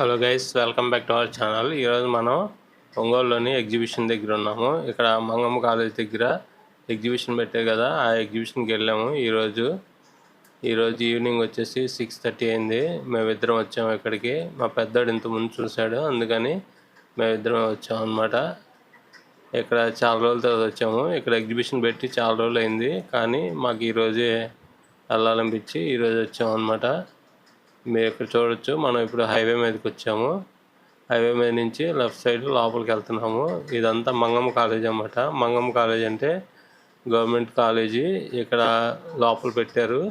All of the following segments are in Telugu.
Hello guys, welcome back to our channel. ఈరోజు మనం ఒంగోలులోని ఎగ్జిబిషన్ దగ్గర ఉన్నాము. ఇక్కడ మంగమ్మ కాలేజ్ దగ్గర ఎగ్జిబిషన్ పెట్టారు కదా, ఆ ఎగ్జిబిషన్కి వెళ్ళాము. ఈరోజు ఈవినింగ్ వచ్చేసి 6:30 అయింది. మేమిద్దరం వచ్చాము ఇక్కడికి. మా పెద్దోడు ఇంతకుముందు చూశాడు, అందుకని మేమిద్దరం వచ్చాము అనమాట. ఇక్కడ చాలా రోజుల తర్వాత వచ్చాము. ఇక్కడ ఎగ్జిబిషన్ పెట్టి చాలా రోజులు అయింది, కానీ మాకు ఈరోజే వెళ్ళాలనిపించి ఈరోజు వచ్చాము అనమాట. మీరు ఇక్కడ చూడొచ్చు, మనం ఇప్పుడు హైవే మీదకి వచ్చాము. హైవే మీద నుంచి లెఫ్ట్ సైడ్ లోపలికి వెళ్తున్నాము. ఇదంతా మంగమ్మ కాలేజ్ అన్నమాట. మంగమ్మ కాలేజ్ అంటే గవర్నమెంట్ కాలేజీ. ఇక్కడ లోపల పెట్టారు.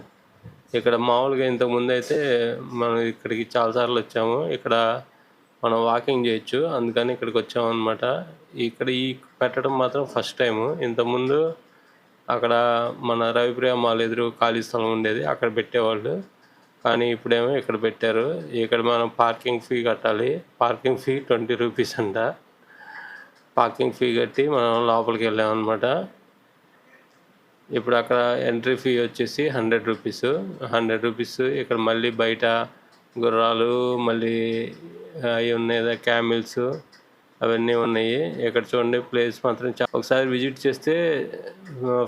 ఇక్కడ మామూలుగా ఇంతకుముందు అయితే మనం ఇక్కడికి చాలాసార్లు వచ్చాము. ఇక్కడ మనం వాకింగ్ చేయొచ్చు, అందుకని ఇక్కడికి వచ్చాము అనమాట. ఇక్కడ ఈ పెట్టడం మాత్రం ఫస్ట్ టైము. ఇంతకుముందు అక్కడ మన రవిప్రియ మాల్ ఎదురు ఖాళీ స్థలం ఉండేది, అక్కడ పెట్టేవాళ్ళు. కానీ ఇప్పుడేమో ఇక్కడ పెట్టారు. ఇక్కడ మనం పార్కింగ్ ఫీ కట్టాలి. పార్కింగ్ ఫీ 20 రూపీస్ అంట. పార్కింగ్ ఫీ కట్టి మనం లోపలికి వెళ్ళామన్నమాట. ఇప్పుడు అక్కడ ఎంట్రీ ఫీ వచ్చేసి 100 రూపీస్. 100 రూపీస్. ఇక్కడ మళ్ళీ బయట గుర్రాలు, మళ్ళీ అవి ఉన్నాయి, క్యామిల్స్, అవన్నీ ఉన్నాయి. ఇక్కడ చూడండి, ప్లేస్ మాత్రం ఒకసారి విజిట్ చేస్తే,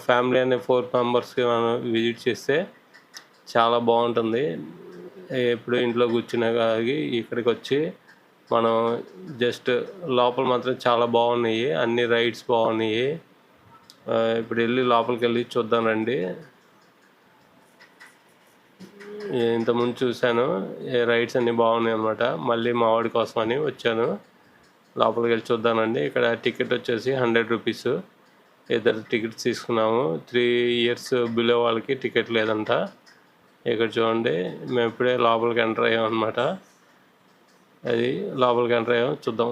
ఫ్యామిలీ అనే 4 మెంబర్స్కి మనం విజిట్ చేస్తే చాలా బాగుంటుంది. ఎప్పుడు ఇంట్లో కూర్చునే కాదు, ఇక్కడికి వచ్చి మనం జస్ట్ లోపల మాత్రం చాలా బాగున్నాయి. అన్ని రైడ్స్ బాగున్నాయి. ఇప్పుడు వెళ్ళి లోపలికి వెళ్ళి చూద్దాం రండి. ఇంతకుముందు చూశాను, రైడ్స్ అన్నీ బాగున్నాయి అనమాట. మళ్ళీ మా వాడి కోసమని వచ్చాను. లోపలికి వెళ్ళి చూద్దానండి. ఇక్కడ టికెట్ వచ్చేసి 100 రూపీస్. ఇద్దరు టికెట్స్ తీసుకున్నాము. 3 ఇయర్స్ బిలో వాళ్ళకి టికెట్ లేదంట. ఇక్కడ చూడండి, మేము ఇప్పుడే లోపలికి ఎంటర్ అయ్యాం అనమాట. అది లోపలికి ఎంటర్ అయ్యాం, చూద్దాం.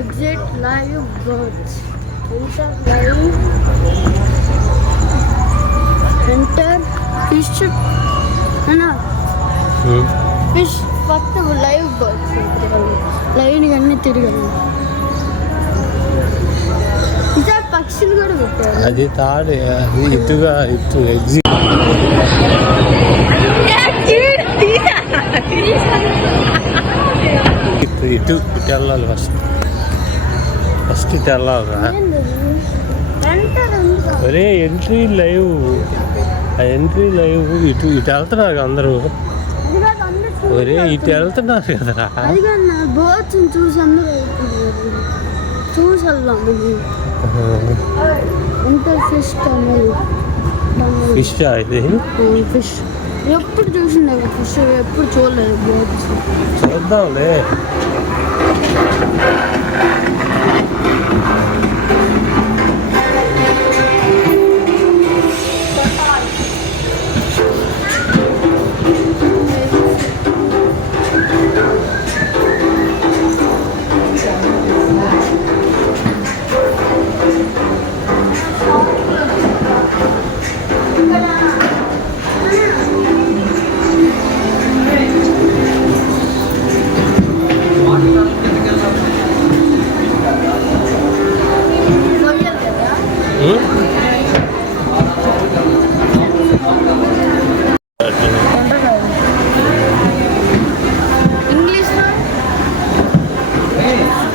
Exit live birds. Enter live. Enter fish. Anna. Fish. First live birds. Line ganni తిరగాలి. పక్షులు కూడా పెట్టారు. అది తాడు ఇటుగా ఇటు ఎగ్జిట్. ఇటు వెళ్ళాలి. ఫస్ట్ ఇటు వెళ్ళాలిరా. ఒరే ఎంట్రీ లైవ్, ఎంట్రీ లైవ్. ఇటు వెళ్తున్నారు అందరూ. ఒరే ఇటు వెళ్తున్నారు కదరా. బోట్స్ చూసి అందరూ చూసి వెళ్దాం. ఫిష్ ఇది ఫిష్ ఎప్పుడు చూసిండే, ఫిష్ ఎప్పుడు చూడలేదు. బోట్స్ చూద్దాంలే.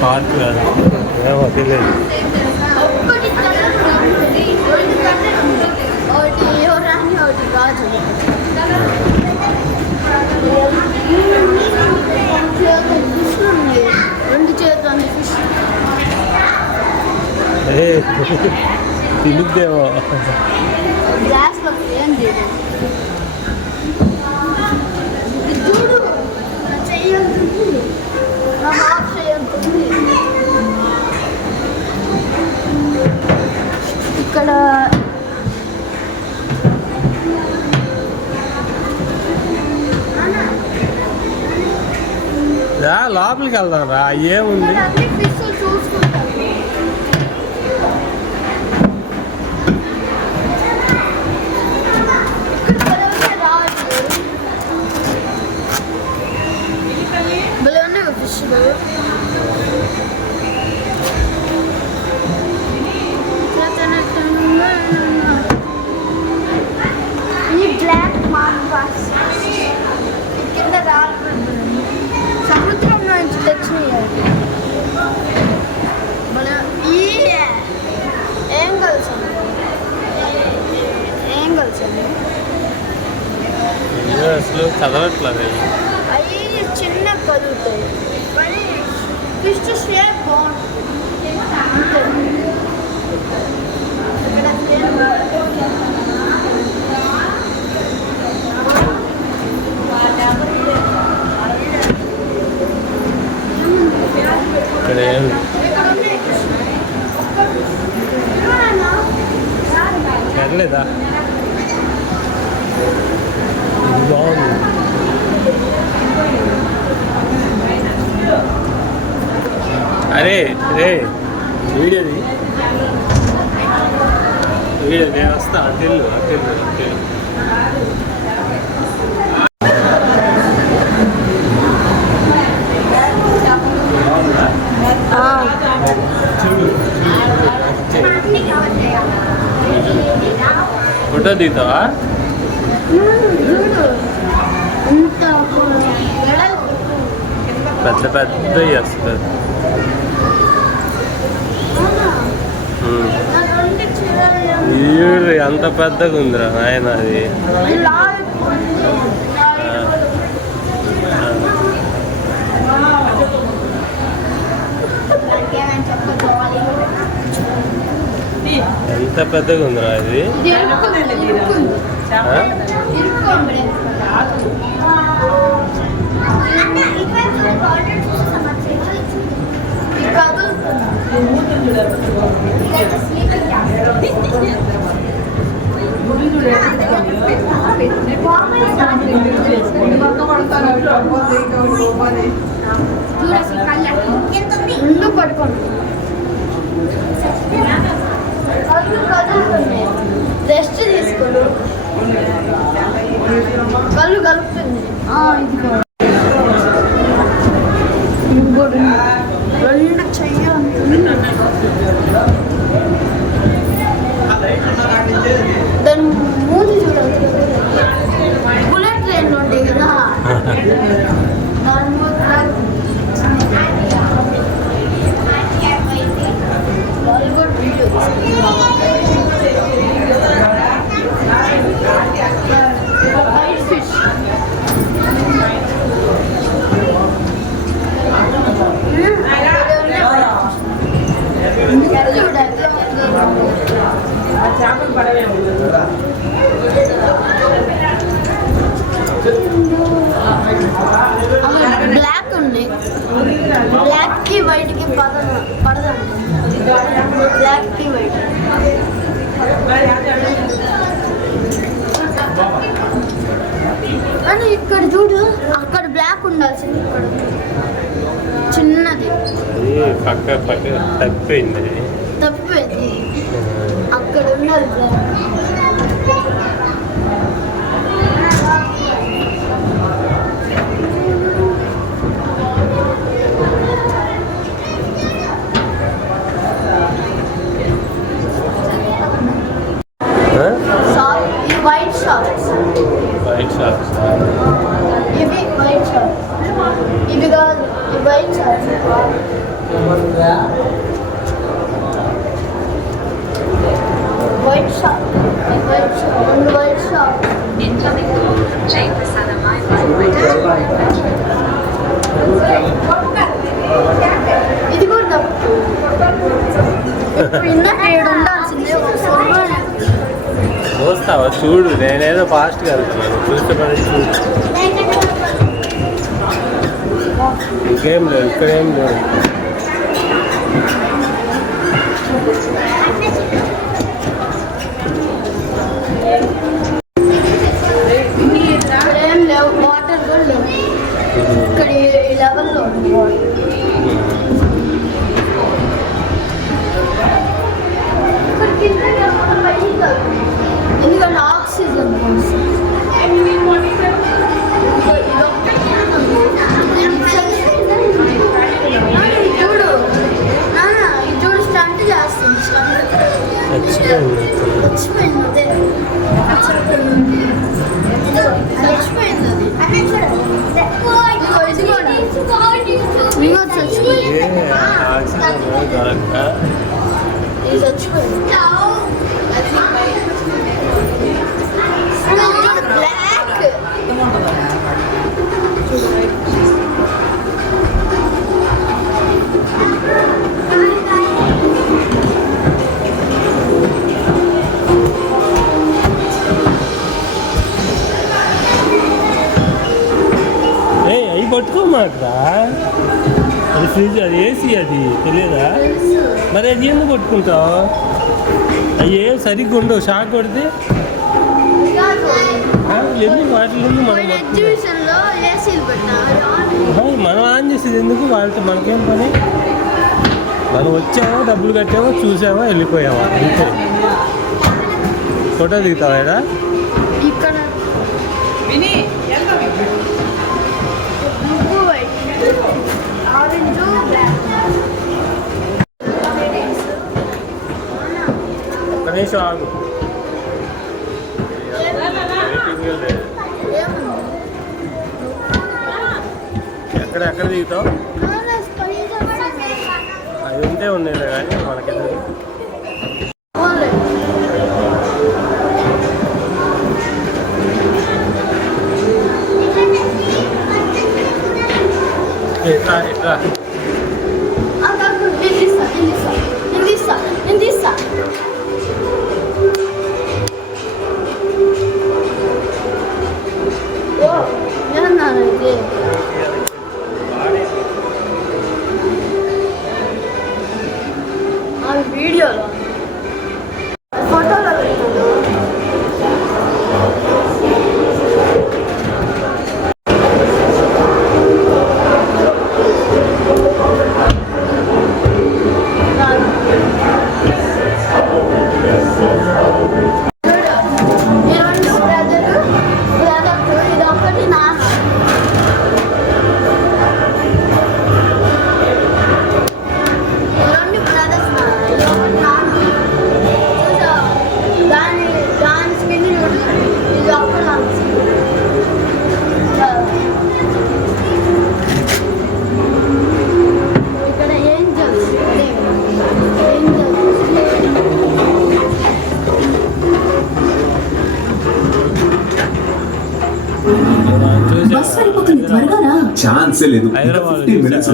పార్క్ కాదు, ఏమో తెలియదు. తినిద్దేమో. ఇక్కడ లోపలికి వెళ్దాం రా. ఏముంది, ఫిష్ అసలు చదవట్లేదు అవి చిన్న కదులుతాయి కానీ ఫిష్ షేప్ బాగుంటుంది. ఇక్కడ ఏం సర్లేదా ఇది బాగుంది. అరే రే వీడియోది వీడియో నేను వస్తా తెల్లు ఫోటో దిగుతావా? పెద్ద వస్తుంది. ఇది అంత పెద్దగా ఉందిరా నాయన అది. ఎంత పెద్దగా ఉందిరా ఇది. రెస్ట్ తీసుకోండి. కళ్ళు కలుపుతుంది. రెండు చెయ్యాలి. దాని మూతి చూడాలి. బుల్లెట్ ట్రైన్లు ఉంటాయి కదా దాని మూతి బాలీవుడ్ వీడియో వైట్ ఫిష్ చేపలు పడవే బ్లాక్ ఉంది. బ్లాక్ కి వైట్ కి పడదండి. బ్లాక్ కి వైట్ కానీ ఇక్కడ చూడు అక్కడ బ్లాక్ ఉండాల్సింది. ఇక్కడ చిన్నది పక్క తప్పిపోయింది. తప్పిపోయింది. అక్కడ ఉండాలి బ్లాక్. వైట్ షార్ట్స్ ఇవి వైట్ షార్ట్స్ ఇవి కాదు ఇవి వైట్ షార్ట్స్ వైట్ షార్ట్ రెండు వైట్ షార్ట్ ఇది కూడా తప్పు. ఇందాక ఏడు ఉండాల్సిందే. చూస్తావా చూడు, నేనేదో ఫాస్ట్గా వెళ్తున్నాను. చూస్తే పని చూడు. ఇంకేం లేదు, ఇక్కడేం లేదు. ఇక్కడేం లేవు. వాటర్ కూడా లేవు. ఇక్కడ ఈ లెవెల్లో ఉంది వాటర్. ఇక్కడ కింద ఎందుకంటే ఆక్సిజన్ కోసం చూడు చూడు స్టంట్ చేస్తుంది. చచ్చిపోయింది బ్లాక్ పట్టుకోమాట్రా, అది ఫ్రిడ్జ్, అది ఏసీ, అది తెలియదా? మరి అది ఎందుకు పట్టుకుంటావు? అయ్యే సరిగ్గా ఉండవు, షాక్ కొడితే ఎందుకు వాటిలో మనం ఆన్ చేసేది ఎందుకు? వాళ్ళతో మనకేం పని? మనం వచ్చామో, డబ్బులు కట్టామో, చూసామో, వెళ్ళిపోయామా, అంతే. ఫోటో దిగుతావా ఇక్కడ? ఒక్క నిమిషం ఆగు. ఎక్కడ దిగుతావు? అది ఉంటే ఉండేది కానీ మనకి ఎట్లా వీడియోలో ఫోటోలో ఛాన్సే లేదు. 15 minutes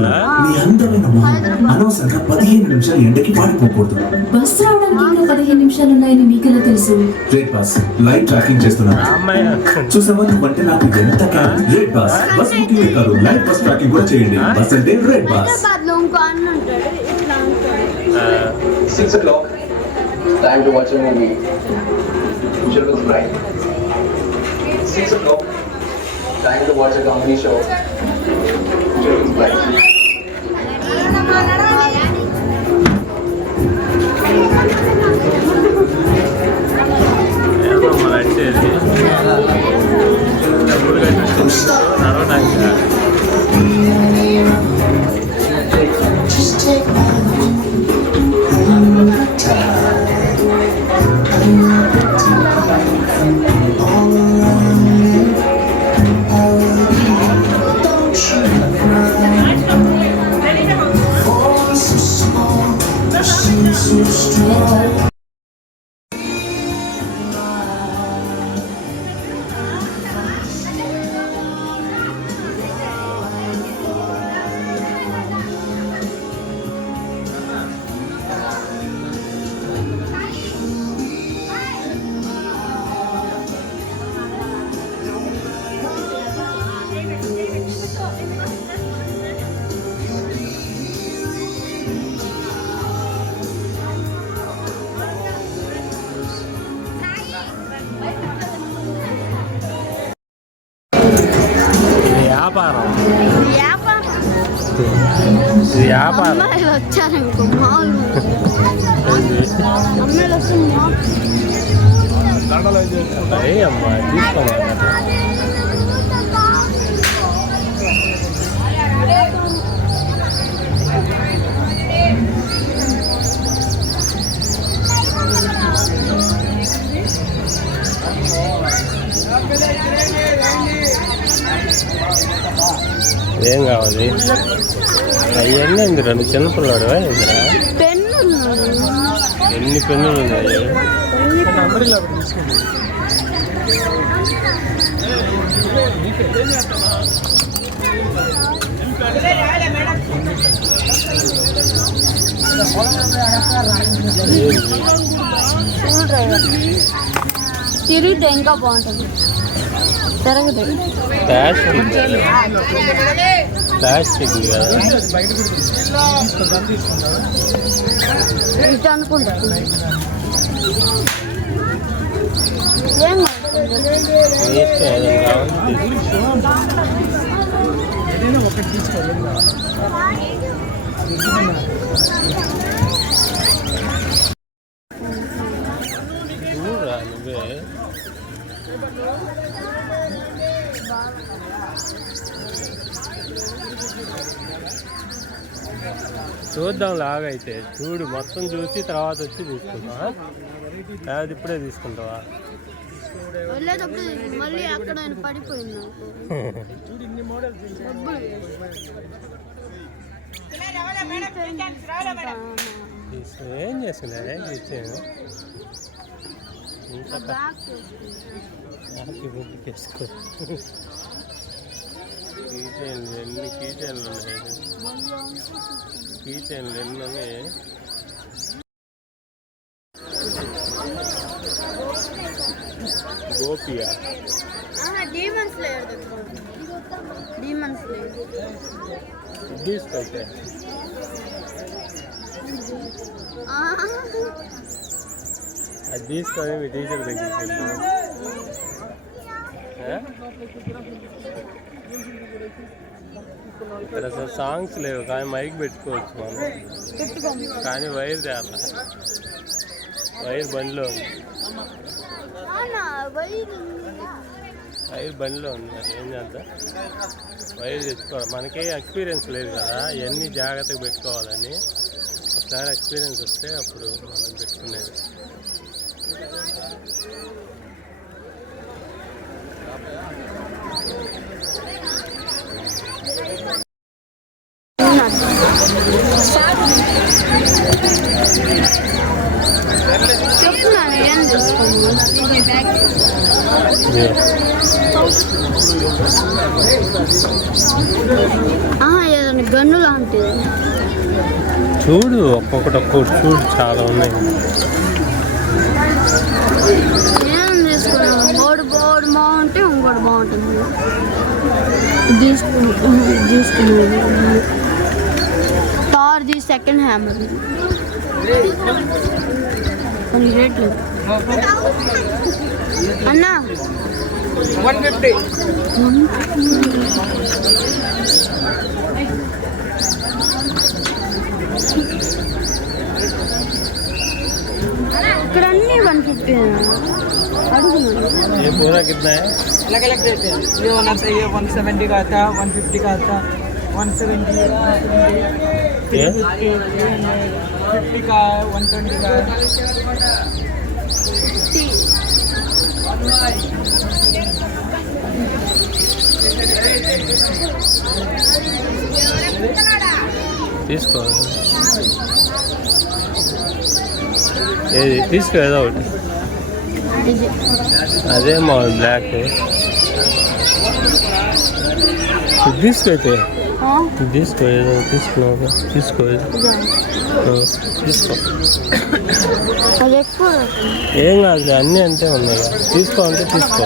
మీ అందమైన మొహం అనవసరంగా 15 నిమిషాలు ఎండకి పాడిపోకూడదు. బస్ రావడానికి ఇంకా 15 నిమిషాలు ఉన్నాయని మీకెలా తెలుసు? రేట్ బాస్ లైవ్ ట్రాకింగ్ చేస్తున్నారు. చూసావా నువ్వంటే నాకు ఎంత కాదు. రేట్ బాస్ బస్ బుకింగ్ కాదు, లైవ్ బస్ ట్రాకింగ్ కూడా చేయండి. బస్ అంటే rate boss. 6 o'clock, time to watch a movie. Future looks bright. 6 o'clock, time to watch a comedy show. Future looks bright. వ్యాపారం అమ్మాయిలు వచ్చారు ఇంకో మామూలు అమ్మాయిలు వస్తుంది అమ్మా తీసుకోవాలి. ఏం కావాలి? అవన్నీ ఇందిరా, నువ్వు చిన్నపిల్లాడు ఇందిరా. పెన్ను ఎన్ని పెన్నులు ఉన్నాయి? తిరిగితే ఇంకా బాగుంటుంది. తిరగదు. ప్లాస్టిక్ కదా. ఇటు అనుకుంటా ఏం మీ ఇష్టం ఏదైనా చూడరా నువ్వే. చూద్దాం లాగైతే చూడు, మొత్తం చూసి తర్వాత వచ్చి తీసుకుందాం. అది ఇప్పుడే తీసుకుంటావా? వెళ్ళేటప్పుడు మళ్ళీ అక్కడ పడిపోయింది ఏం చేస్తున్నా ఇచ్చాను వేసుకో. కీచైన్లు ఎన్ని కీచైన్లు ఉన్నాయి, కీచైన్లు ఎన్ని ఉన్నాయి. గోపియా తీసుకోతే అది తీసుకొని మీ టీచర్ దగ్గరికి వెళ్ళు. ఇక్కడ అసలు సాంగ్స్ లేవు కానీ మైక్ పెట్టుకోవచ్చు మనం, కానీ వైర్ తేలా. వైర్ బండిలో ఉంది, వైర్ బండిలో ఉంది. మరి ఏం చేద్దాం, వైర్ తెచ్చుకోవాలి. మనకే ఎక్స్పీరియన్స్ లేదు కదా, ఇవన్నీ జాగ్రత్తగా పెట్టుకోవాలని. ఒకసారి ఎక్స్పీరియన్స్ వస్తే అప్పుడు మనం పెట్టుకునేది. ఏదైనా గన్ను లాంటిది చూడు, ఒక్కొక్కటి చూడు, చాలా ఉన్నాయి. ఏం తీసుకున్నాం, బోర్డు బాగుంటే ఇంకోటి బాగుంటుంది. తీసుకున్నాను తార్ది సెకండ్ హ్యామర్ కొన్ని రేట్లు అన్నా 150. ఇక్కడ అన్ని 150 ये पूरा कितना है? अलग अलग रेट है. ये होना चाहिए 170 का आता, 150 का आता, 170, 50 का, 120 का. తీసుకో, ఏది తీసుకో, ఏదో ఒకటి. అదే మా బ్లాక్ తీసుకో, అయితే తీసుకో, ఏదో తీసుకున్నావు, తీసుకో, తీసుకో. ఏం కాదు, అన్నీ అంతే ఉన్నాయి. తీసుకో అంటే తీసుకో.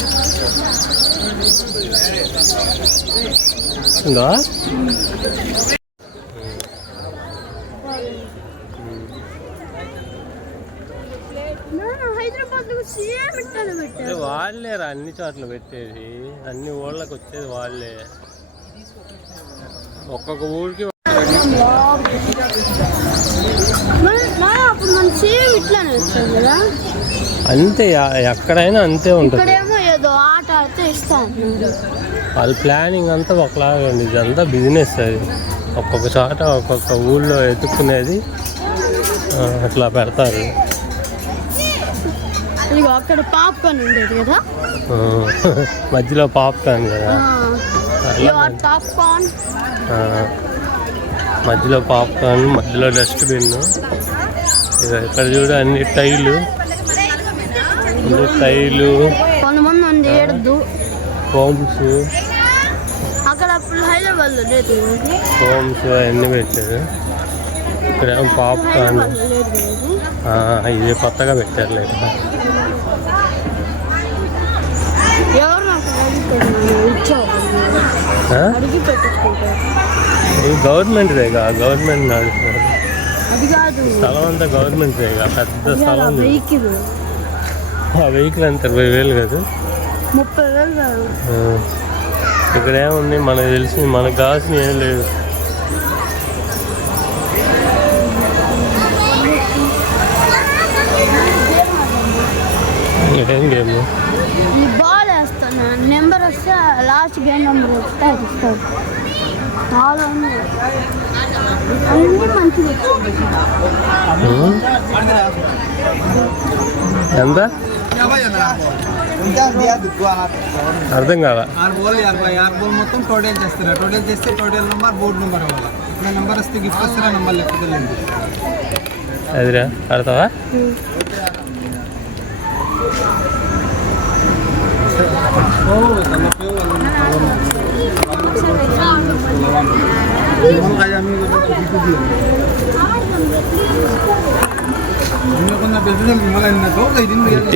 ఉందా? వాళ్ళేరా అన్ని చోట్ల పెట్టేది, అన్ని ఊళ్ళకి వచ్చేది వాళ్ళే. ఒక్కొక్క ఊరికి అంతే, ఎక్కడైనా అంతే ఉంటుంది. వాళ్ళ ప్లానింగ్ అంతా ఒకలాగా ఉంది. ఇదంతా బిజినెస్. అది ఒక్కొక్క చోట ఒక్కొక్క ఊళ్ళో ఎత్తుక్కునేది అట్లా పెడతారు. అక్కడ పాప్కార్న్ ఉండేది కదా, మధ్యలో పాప్కార్న్ కదా, మధ్యలో పాప్కార్న్, మధ్యలో డస్ట్బిన్. ఇక్కడ చూడ అన్ని టైలు, కొంతమంది ఫోమ్స్, అక్కడ హైదరాబాద్ లో లేదు ఫోమ్స్ అవన్నీ పెట్టారు. ఇక్కడ పాప్కార్న్ ఇది కొత్తగా పెట్టారు. లేదు ఎవరు ఇచ్చావు ఆ? అడిగి పెట్టేసుకుంటారు. ఇది గవర్నమెంట్దేగా, గవర్నమెంట్ నడుపుతారు. అది కాదు స్థలం అంతా గవర్నమెంట్దేగా, పెద్ద స్థలం ఉంది. వెహికల్ ఆ వెహికల్ అంత 20,000 కదా. 30,000 కాదు. ఇక్కడ ఏముంది మనకు తెలిసి, మనకు కావాల్సిన ఏం లేదు. ఏం గేమ్? ఈ బాల్ వేస్తాను, నెంబర్ వస్తే లాస్ట్ గేమ్ నెంబర్ వస్తే అది ఇస్తాడు. చాలా ఉంది, అన్నీ మంచిగా వచ్చింది. ఎంత అర్థం కాదా? 6 బాల్ 6 బాల్ మొత్తం టోటల్ చేస్తారా? టోటల్ చేస్తే టోటల్ నెంబర్ బోర్డు నెంబర్ అవ్వాలి. నా నెంబర్ వస్తే గిఫ్ట్ వస్తారా? నెంబర్ లెక్కలేదు. అదిరా ఆడతావా?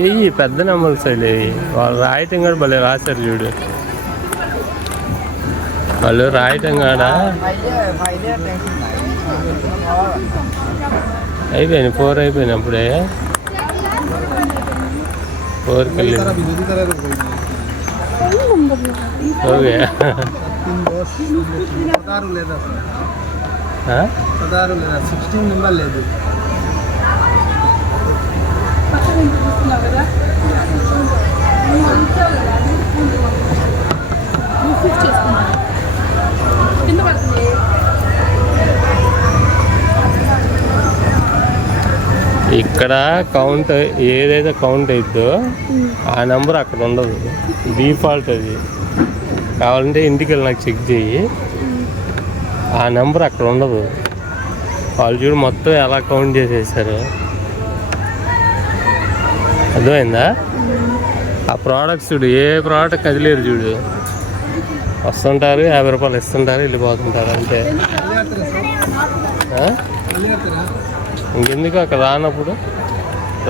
ఈ పెద్ద నెంబర్ సైడ్ వాళ్ళు రాయటం కూడా భలే రాశారు చూడు. వాళ్ళు రాయటం కాడ అయిపోయింది. 4 అయిపోయింది అప్పుడే. 4కి వెళ్ళింది. ఓకే. 16 లేదా 16 నెంబర్ లేదు. ఇక్కడ కౌంట్ ఏదైతే కౌంట్ అయిద్దో ఆ నెంబర్ అక్కడ ఉండదు, డిఫాల్ట్ అది. కావాలంటే ఇంటికి వెళ్ళి నాకు చెక్ చెయ్యి, ఆ నెంబర్ అక్కడ ఉండదు. వాళ్ళు చూడు మొత్తం ఎలా కౌంట్ చేసేసారు. అర్థమైందా? ఆ ప్రోడక్ట్స్ చూడు, ఏ ప్రోడక్ట్ కదిలేరు చూడు. వస్తుంటారు, 50 రూపాయలు ఇస్తుంటారు, వెళ్ళిపోతుంటారు అంతే. ఇంకెందుకు అక్కడ రానప్పుడు?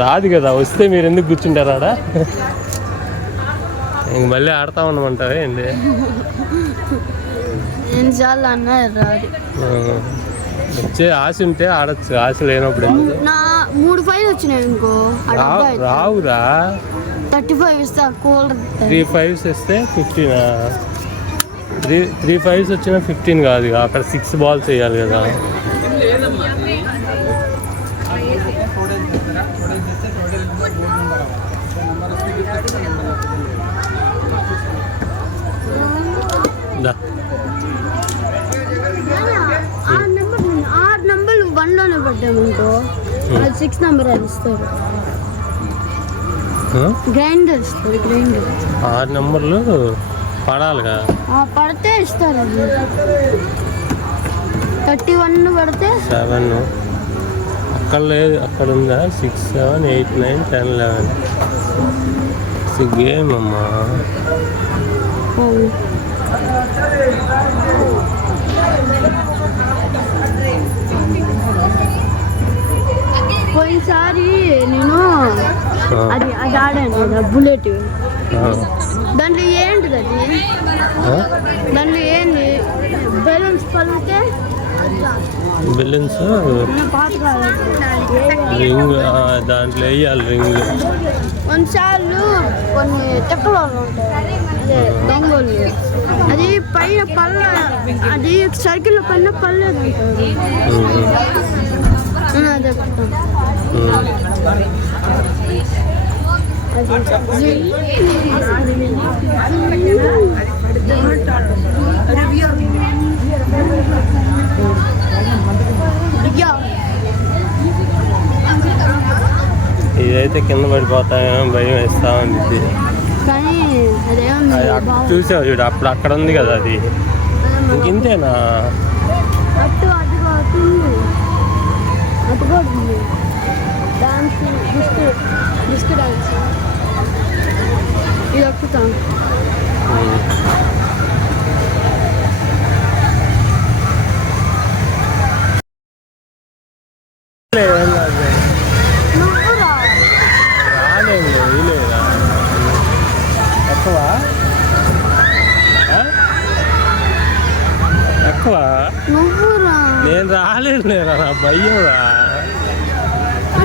రాదు కదా, వస్తే మీరు ఎందుకు కూర్చుంటారు ఆడ? ఇంక మళ్ళీ ఆడతా ఉన్నామంటావా ఏంటి? ఎన్నిసార్లు అన్నా రాదు. వచ్చే ఆశ ఉంటే ఆడచ్చు, ఆశ లేనప్పుడు ఎందుకు? నా 3 ఫైవ్ వచ్చినాయి ఇంకో రావురా. 35 ఇస్తా. కూలర్ 3 5s ఇస్తే 15. 3 5s వచ్చినా 15 కాదు, అక్కడ 6 బాల్స్ వేయాలి కదా. ఆ నెంబర్లు 1లోనే పడ్డామనుకో, అది 6 నెంబర్ అది ఇస్తారు. గ్రైండర్ ఇస్తారు, గ్రైండర్. 6 నెంబర్లు పడాలిగా, పడితే ఇస్తారు. అది 31 పడితే 7 అక్కడ లేదు, అక్కడ ఉందా? 6 7 8 9 10 11 గేమ్ అమ్మా. పోయినసారి నేను అది ఆడాను కదా, బుల్లెట్. దాంట్లో ఏంటిది అది? దాంట్లో ఏంది? బెలూన్స్ పలితే బెలూన్స్ పాత రింగ్, దాంట్లో వేయాలి రింగ్. కొన్నిసార్లు కొన్ని తెప్పలు ఉంటాయి, అదే దొంగలు. అది పైన పళ్ళ, అది సర్కిల్ పైన పర్లేదు అంటారు. అదే ఇదైతే కింద పడిపోతామేమో భయం వేస్తా ఉంది. కానీ అదేమన్నా చూసావు చూడు, అప్పుడు అక్కడ ఉంది కదా అది. ఇంకేనా అటు అది కాకుండా అటు కూడా ఉంది డాన్స్, డిస్క్ డాన్స్. ఇది ఎక్కుతాం. రాలేదు, లేదా ఎక్కువ ఎక్కువా నువ్వురా నేను రాలేదు లేరా నా భయం రా.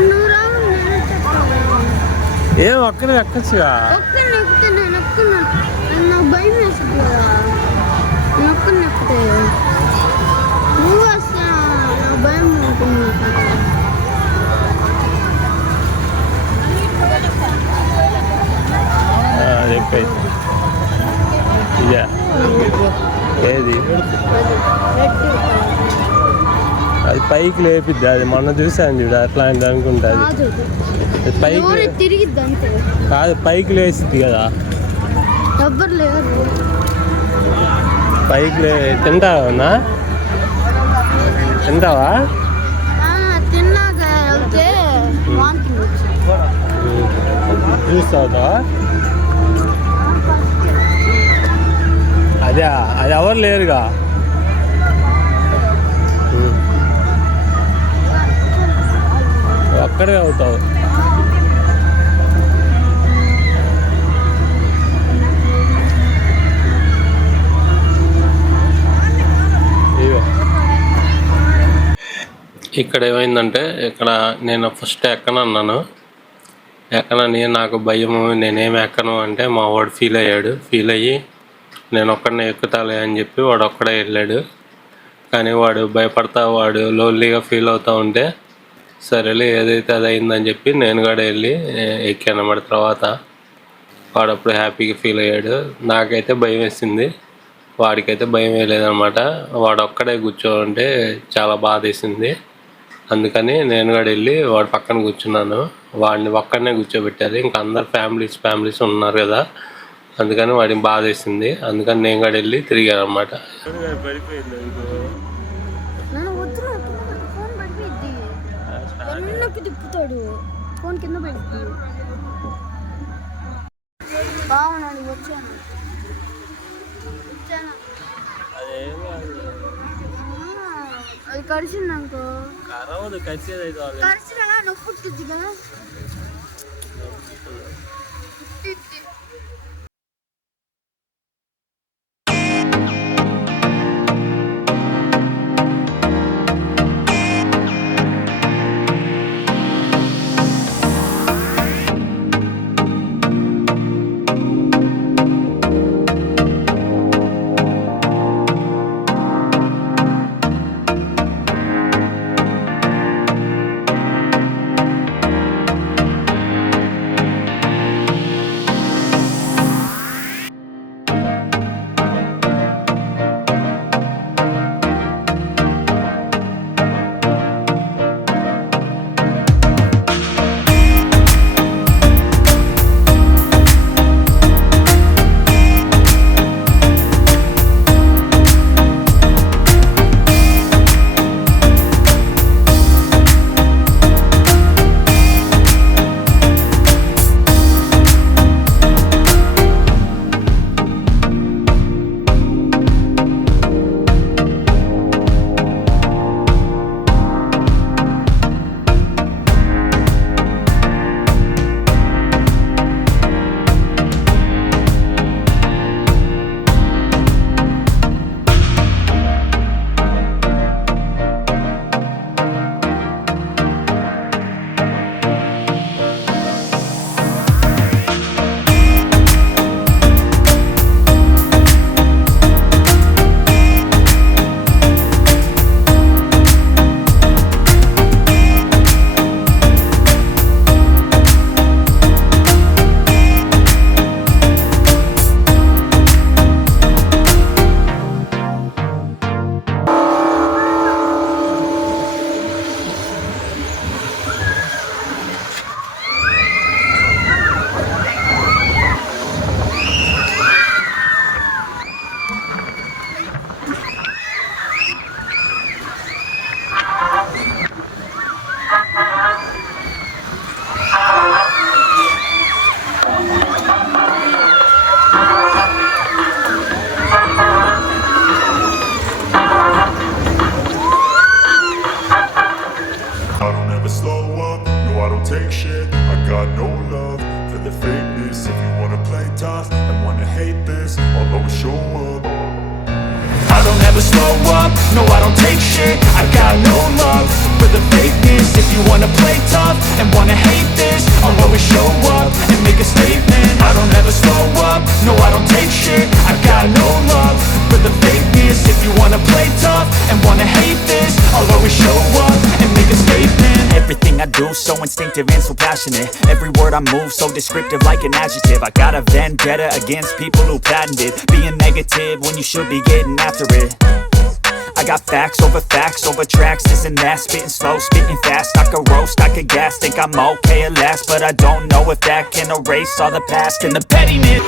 నువ్వు రావు నేను చెప్తాను. ఏం ఒక్కడే ఎక్కచ్చుగా. ఒక్కడిని ఎక్కితే నేను ఎక్కున్నా నాకు భయం వేస్తుంది కదా. నేను ఒక్కడిని ఎక్కితే నువ్వు వస్తా నాకు భయం ఉంటుంది. చెప్పేది ఇదే ఏది అది పైకి లేపిద్ది. అది మొన్న చూసాను చూడు అట్లాంటిది అనుకుంటుంది. కాదు పైకి తిరిగిద్ది అంతే. కాదు పైకి లేసిద్ది కదా. ఎవ్వరు లేరు. పైకి తింటావా? తింటావా? తిన్నాక వెళ్తే వాంతింగ్ జ్యూస్ తాగుతావా? అదే అది ఎవరు లేరుగా. ఒక్కడే అవుతావు. ఇక్కడ ఏమైందంటే ఇక్కడ నేను ఫస్ట్ ఎక్కనన్నాను. ఎక్కనని నాకు భయము నేనేమి ఎక్కను అంటే మా వాడు ఫీల్ అయ్యి నేను ఒక్కడనే ఎక్కుతాలే అని చెప్పి వాడు ఒక్కడే వెళ్ళాడు. కానీ వాడు భయపడతా వాడు లోన్లీగా ఫీల్ అవుతూ ఉంటే సరేలే ఏదైతే అది అయిందని చెప్పి నేను కూడా వెళ్ళి ఎక్కాను అన్నమాట. తర్వాత వాడు అప్పుడు హ్యాపీగా ఫీల్ అయ్యాడు. నాకైతే భయం వేసింది, వాడికైతే భయం వేయలేదన్నమాట. వాడు ఒక్కడే కూర్చోంటే చాలా బాధ వేసింది. అందుకని నేను కూడా వెళ్ళి వాడి పక్కన కూర్చున్నాను. వాడిని ఒక్కడనే కూర్చోబెట్టారు. ఇంకా అందరు ఫ్యామిలీస్ ఉన్నారు కదా, అందుకని వాడిని బాధ వేసింది. అందుకని నేను కూడా వెళ్ళి తిరిగాను అనమాట. ఫోన్ పడిపోయింది. వెనక్కి తిప్పుతాడు, ఫోన్ కింద పెడుతుంది. బాగున్నాడు. వచ్చాను అది కరిచిందనుకో. కరిచినా నొప్పి పుట్టుద్ది కదా. never slow up, no I don't take shit. I got no love for the fakeness. If you wanna play tough and wanna hate this, I'll always show up and make a statement. I don't ever slow up, no I don't take shit. I got no love for the fakeness. If you wanna play tough and wanna hate this, I'll always show up and make a statement. Everything I do so instinctive and so passionate. Every word I move so descriptive like an adjective. I got a vendetta against people who patented being negative when you should be getting after it. I got facts over tracks, this and that. Spitting slow, spitting fast. I could roast, I could gas. Think I'm okay at last, but I don't know if that can erase all the past and the pettiness.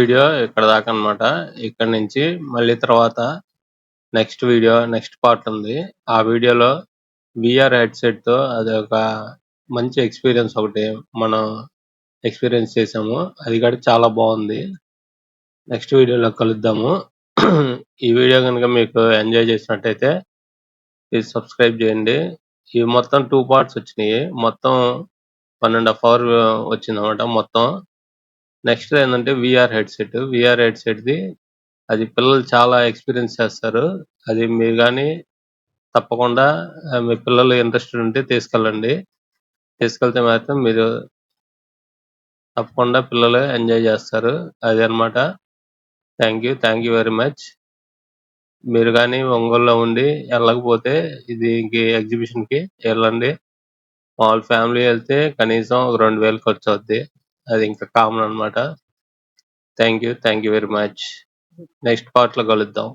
Video ఇక్కడ దాకా అన్నమాట. ఇక్కడ నుంచి మళ్ళీ తర్వాత నెక్స్ట్ వీడియో నెక్స్ట్ పార్ట్ ఉంది. ఆ వీడియోలో విఆర్ హెడ్సెట్ తో అది ఒక మంచి ఎక్స్పీరియన్స్ ఒకటి మనం ఎక్స్పీరియన్స్ చేసాము. అది కూడా చాలా బాగుంది. నెక్స్ట్ వీడియోలో కలుద్దాము. ఈ వీడియో కనుక మీకు ఎంజాయ్ చేసినట్టయితే ప్లీజ్ సబ్స్క్రైబ్ చేయండి. ఇవి మొత్తం 2 పార్ట్స్ వచ్చినాయి. మొత్తం 1.5 అవర్ వచ్చిందన్నమాట మొత్తం. నెక్స్ట్ ఏంటంటే విఆర్ హెడ్సెట్. విఆర్ హెడ్సెట్ది అది పిల్లలు చాలా ఎక్స్పీరియన్స్ చేస్తారు. అది మీరు కానీ తప్పకుండా మీ పిల్లలు ఇంట్రెస్టెడ్ ఉంటే తీసుకెళ్ళండి. తీసుకెళ్తే మాత్రం మీరు తప్పకుండా పిల్లలు ఎంజాయ్ చేస్తారు. అది అన్నమాట. Thank you very much. మీరు కానీ ఒంగోలులో ఉండి వెళ్ళకపోతే దీనికి ఎగ్జిబిషన్కి వెళ్ళండి. వాళ్ళ ఫ్యామిలీ వెళ్తే కనీసం ఒక 2000 ఖర్చు అవుద్ది. అది ఇంకా కామన్ అన్నమాట. Thank you very much. Next part లో కలుద్దాం.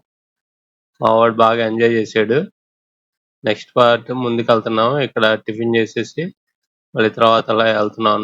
మా వాడు బాగా ఎంజాయ్ చేశాడు. నెక్స్ట్ పార్ట్ ముందుకు వెళ్తున్నాం. ఇక్కడ టిఫిన్ చేసేసి మళ్ళీ తర్వాత అలా వెళ్తున్నాం అన్నమాట.